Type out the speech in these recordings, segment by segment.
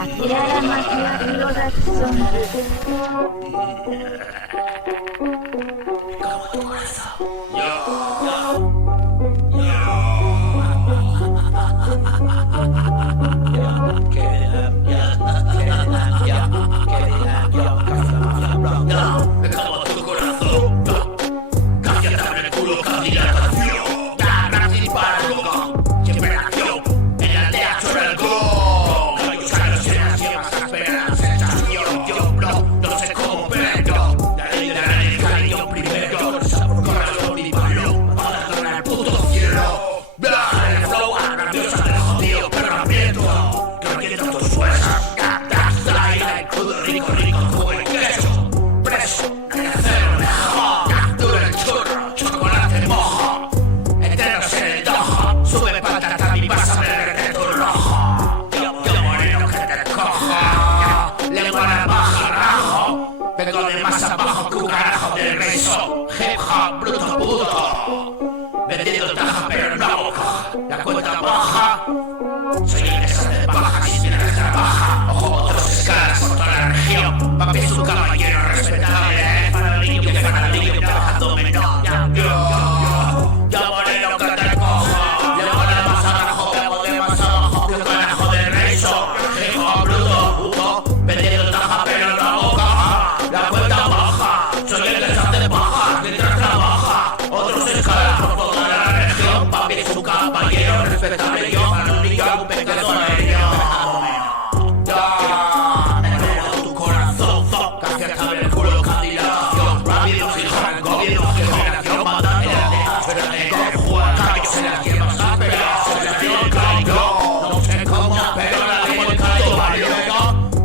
Akiara Magia Production. Como tu corazón. Como tu corazón. Casi hasta en el culo, casi la canción. Nací para loco, siempre nació. En la aldea sobre el go. Los años en las yemas, esperan sensación. Yo no sé cómo, pero la ley de la ley, cariño primero. Corazón y balón, para ganar el puto cielo. El flow, nerviosa, del jodido, perro hambriento. Que revienta tus fuerzas. Dale, crudo, rico, como el queso. Preso, hay que hacerlo mejor. Duro el churro, chocolate mojo. Eternos en el dojo. Sube patata, mi pásame el reto rojo. Yo moreno que te cojo. Lengua en la baja, rajo. Vengo de más abajo que un carajo del rezo. Hip hop, bruto, puto. Vendiendo taja, pero no boca. La cuenta baja. Soy el que sale de baja y sin que trabaja. Ojo, otros escalas por toda la región. Papi es un caballero respetable. Para el niño que para el niño trabajándome no. Yo moreno que te cojo. Llevo de más abajo, llevo de más abajo que un carajo de rezo. Hijo bruto, puto. Vendiendo taja, pero no boca. La cuenta baja. Soy el que sale de baja mientras trabaja. Otros escalas por toda la región. Papi es un caballero respetable. Yo para un niño un pequeño sueño. Tenemos tu corazón. Casi hasta el culo candidato. Rápido sin rango. Generación mata. Pero tengo Juan. Callos en las yemas. Generación caigo. No sé cómo, pero la ley del canto valió.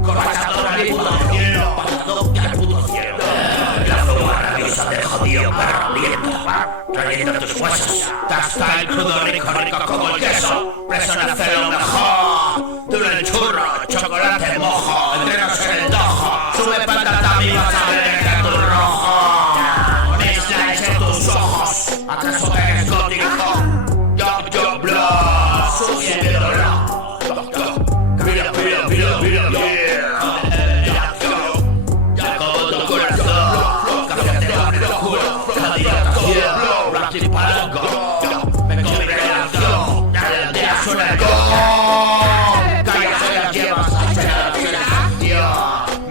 Corrachadora y puto cielo. Pasado y al puto cielo. La forma rabiosa del jodido perro hambriento. Trayendo tus huesos. Hasta el crudo rico como el queso. Preso en hacerlo mejor. Duro el churro, chocolate mojo. Entrenos en el dojo. Sube patata, mi vas a ver el gato rojo. Mezcla en tus ojos. ¿Acaso eres gótico? Yo, blood. Sucia y dolor. Mira, ya como tu corazón. Cámbiate de locura. Candidato cielo. Rapid palanco. Me come relación. La aldea suena el go. Cállate las yemas.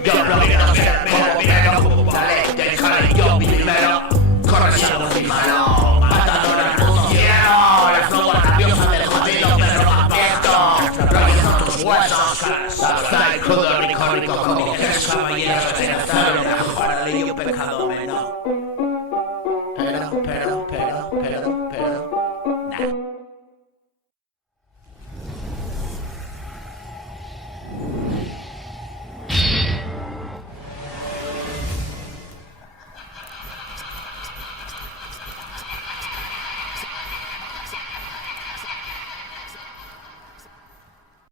Yo lo miro bien como primero. La ley del cariño primero. Correchando mi mano. Matando el puto cielo. La flor rabiosa del jodido perro hambriento. Reviendo tus huesos. Hasta el crudo rico como que eres caballero. Para el niño pecado menor.